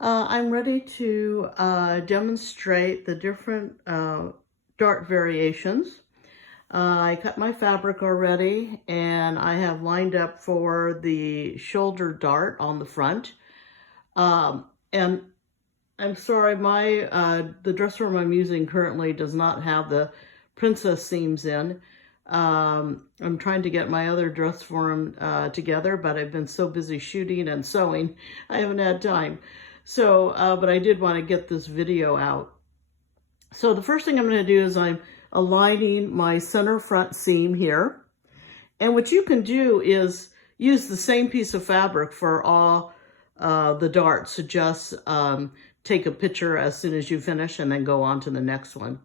I'm ready to demonstrate the different dart variations. I cut my fabric already and I have lined up for the shoulder dart on the front. And I'm sorry, the dress form I'm using currently does not have the princess seams in. I'm trying to get my other dress form together, but I've been so busy shooting and sewing, I haven't had time. So, but I did want to get this video out. So the first thing I'm going to do is I'm aligning my center front seam here. And what you can do is use the same piece of fabric for all the darts. So just take a picture as soon as you finish and then go on to the next one.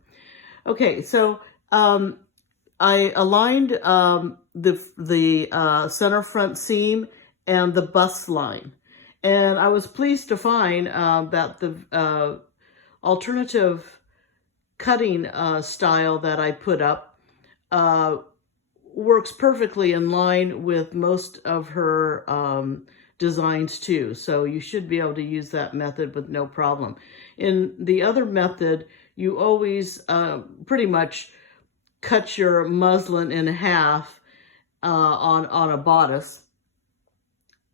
Okay, so I aligned the center front seam and the bust line. And I was pleased to find that the alternative cutting style that I put up works perfectly in line with most of her designs too. So you should be able to use that method with no problem. In the other method, you always pretty much cut your muslin in half on a bodice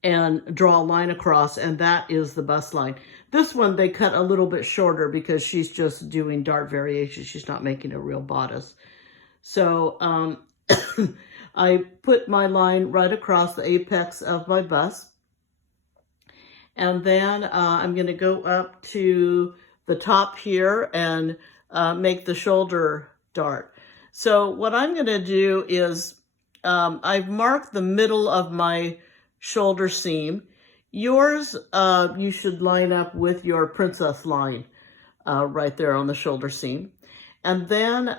and draw a line across, and that is the bust line. This one they cut a little bit shorter because she's just doing dart variation. She's not making a real bodice. So I put my line right across the apex of my bust. And then I'm going to go up to the top here and make the shoulder dart. So what I'm going to do is I've marked the middle of my shoulder seam. Yours, you should line up with your princess line right there on the shoulder seam. And then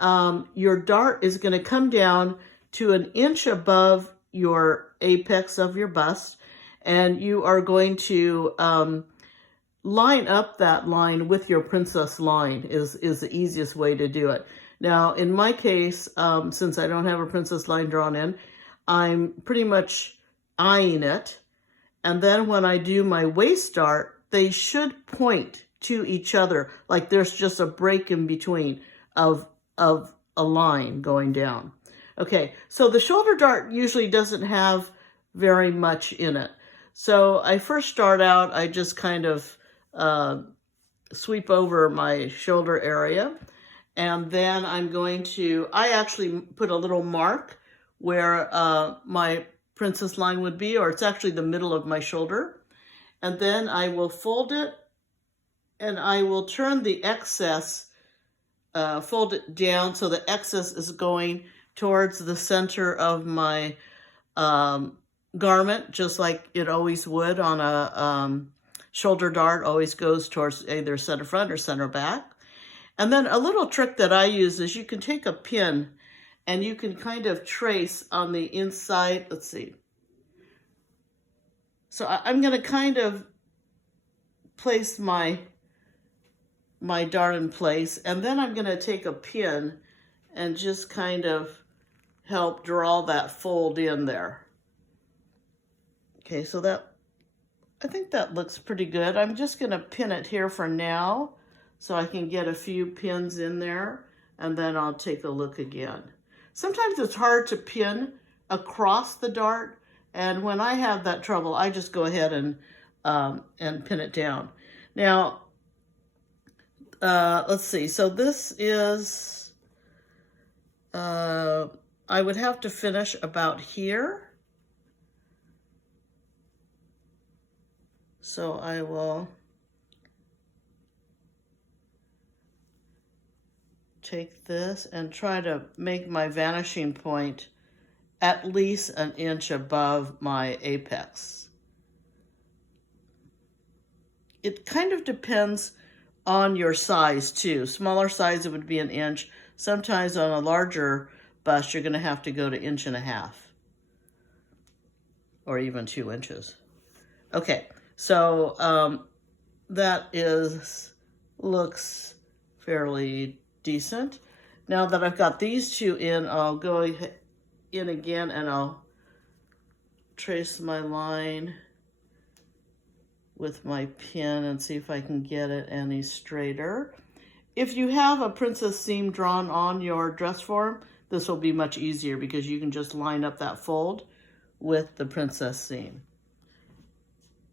your dart is going to come down to 1 inch above your apex of your bust. And you are going to line up that line with your princess line is the easiest way to do it. Now, in my case, since I don't have a princess line drawn in, I'm pretty much eyeing it. And then when I do my waist dart, they should point to each other, like there's just a break in between of a line going down. Okay, so the shoulder dart usually doesn't have very much in it. So I first start out, I just kind of sweep over my shoulder area. And then I'm going to, I actually put a little mark where my princess line would be, or it's actually the middle of my shoulder. And then I will fold it and I will turn the excess, fold it down so the excess is going towards the center of my garment, just like it always would on a shoulder dart, always goes towards either center front or center back. And then a little trick that I use is you can take a pin and you can kind of trace on the inside. Let's see. So I'm going to kind of place my dart in place, and then I'm going to take a pin and just kind of help draw that fold in there. Okay, so I think that looks pretty good. I'm just going to pin it here for now so I can get a few pins in there, and then I'll take a look again. Sometimes it's hard to pin across the dart, and when I have that trouble, I just go ahead and pin it down. Now, let's see. So this is, I would have to finish about here. So I will take this and try to make my vanishing point at least 1 inch above my apex. It kind of depends on your size too. Smaller size, it would be 1 inch. Sometimes on a larger bust, you're going to have to go to 1.5 inches or even 2 inches. Okay, so that looks fairly decent. Now that I've got these two in, I'll go in again and I'll trace my line with my pin and see if I can get it any straighter. If you have a princess seam drawn on your dress form, this will be much easier because you can just line up that fold with the princess seam.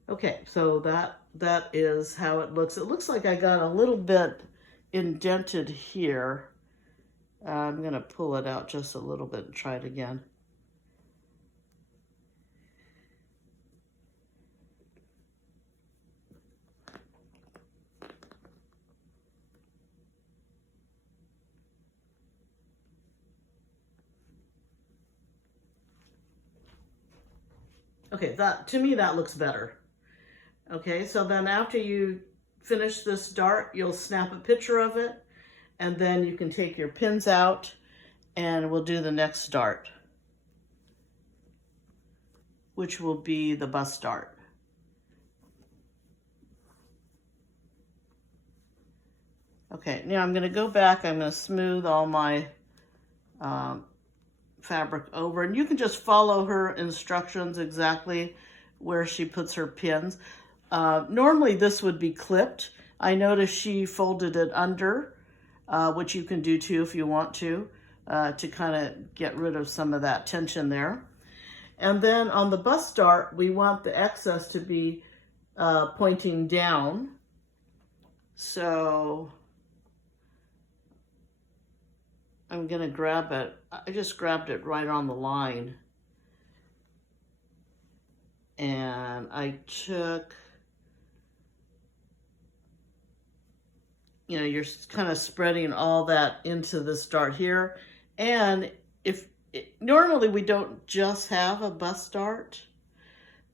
Okay, so that is how it looks. It looks like I got a little bit indented here. I'm gonna pull it out just a little bit and try it again. Okay, to me that looks better. Okay, so then after you finish this dart, you'll snap a picture of it, and then you can take your pins out and we'll do the next dart, which will be the bust dart. Okay, now I'm gonna go back, I'm gonna smooth all my fabric over, and you can just follow her instructions exactly where she puts her pins. Normally this would be clipped. I noticed she folded it under, which you can do too if you want to kind of get rid of some of that tension there. And then on the bust dart, we want the excess to be pointing down. So I'm gonna grab it. I just grabbed it right on the line. And I took, you know, you're kind of spreading all that into this dart here. And normally we don't just have a bust dart,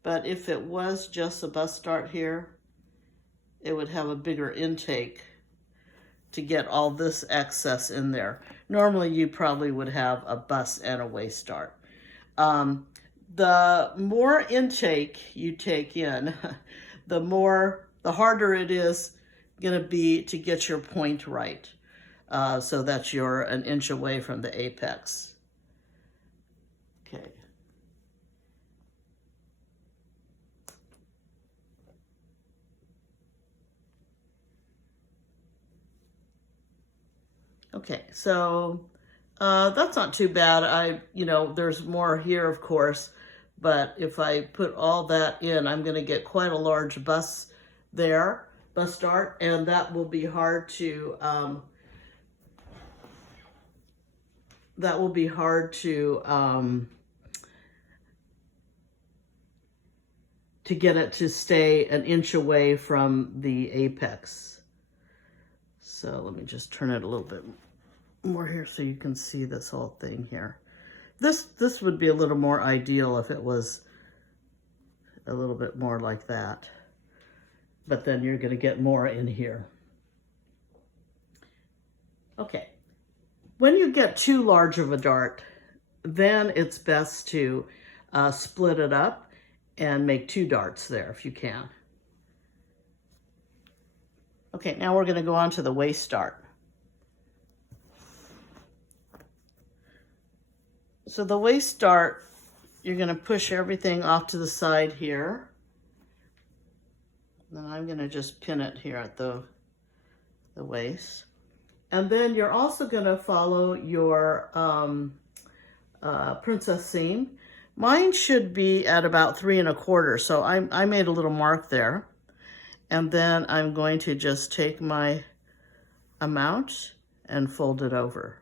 but if it was just a bust dart here, it would have a bigger intake to get all this excess in there. Normally you probably would have a bust and a waist dart. The more intake you take in, the harder it is gonna be to get your point right, so that you're an inch away from the apex. Okay. Okay, so that's not too bad. There's more here, of course, but if I put all that in, I'm gonna get quite a large bust there, bust dart, and that will be hard to, to get it to stay an inch away from the apex. So let me just turn it a little bit more here so you can see this whole thing here. This would be a little more ideal if it was a little bit more like that, but then you're going to get more in here. Okay, when you get too large of a dart, then it's best to split it up and make 2 darts there if you can. Okay, now we're going to go on to the waist dart. So the waist dart, you're going to push everything off to the side here. Then I'm going to just pin it here at the waist. And then you're also going to follow your princess seam. Mine should be at about 3 1/4, so I made a little mark there. And then I'm going to just take my amount and fold it over.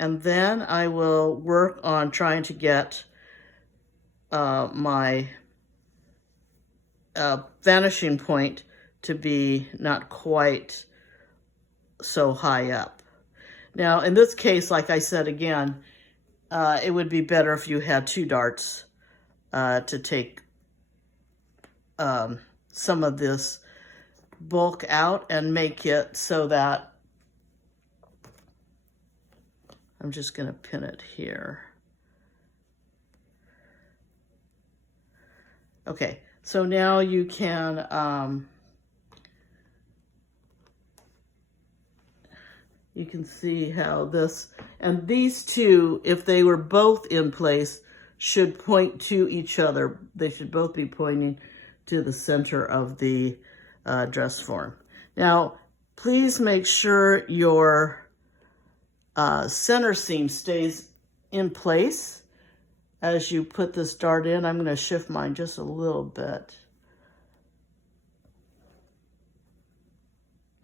And then I will work on trying to get my vanishing point to be not quite so high up. Now, in this case, like I said again, it would be better if you had 2 darts to take some of this bulk out and make it so that I'm just going to pin it here. Okay, so now you can see how this, and these two, if they were both in place, should point to each other. They should both be pointing to the center of the dress form. Now, please make sure your center seam stays in place as you put this dart in. I'm going to shift mine just a little bit.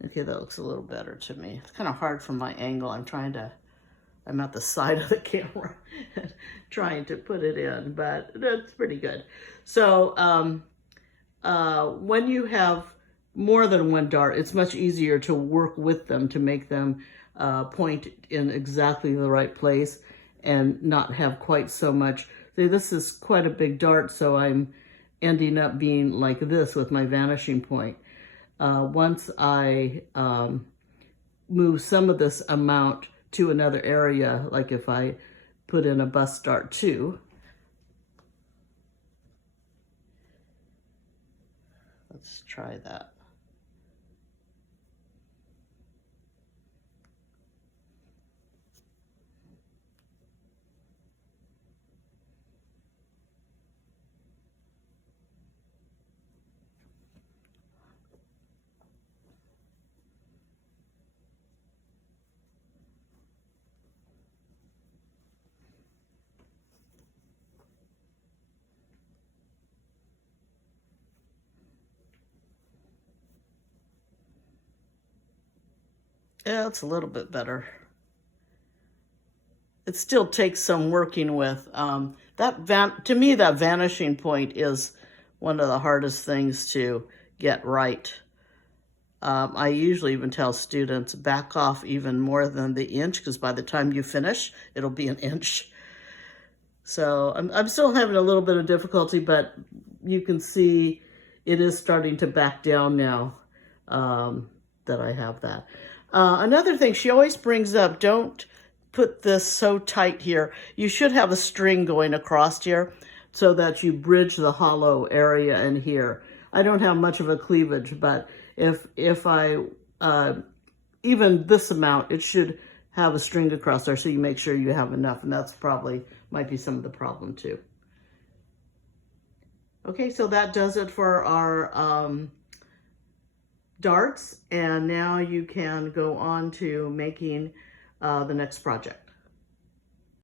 Okay, that looks a little better to me. It's kind of hard from my angle. I'm at the side of the camera trying to put it in, but that's pretty good. So when you have more than one dart, it's much easier to work with them to make them point in exactly the right place and not have quite so much. See, this is quite a big dart, so I'm ending up being like this with my vanishing point. Once I move some of this amount to another area, like if I put in a bust dart too, let's try that. Yeah, it's a little bit better. It still takes some working with. To me, that vanishing point is one of the hardest things to get right. I usually even tell students, back off even more than the inch, because by the time you finish, it'll be an inch. So I'm still having a little bit of difficulty, but you can see it is starting to back down now that I have that. Another thing she always brings up, don't put this so tight here. You should have a string going across here so that you bridge the hollow area in here. I don't have much of a cleavage, but if I, even this amount, it should have a string across there, so you make sure you have enough, and that's probably might be some of the problem too. Okay, so that does it for our darts, and now you can go on to making the next project.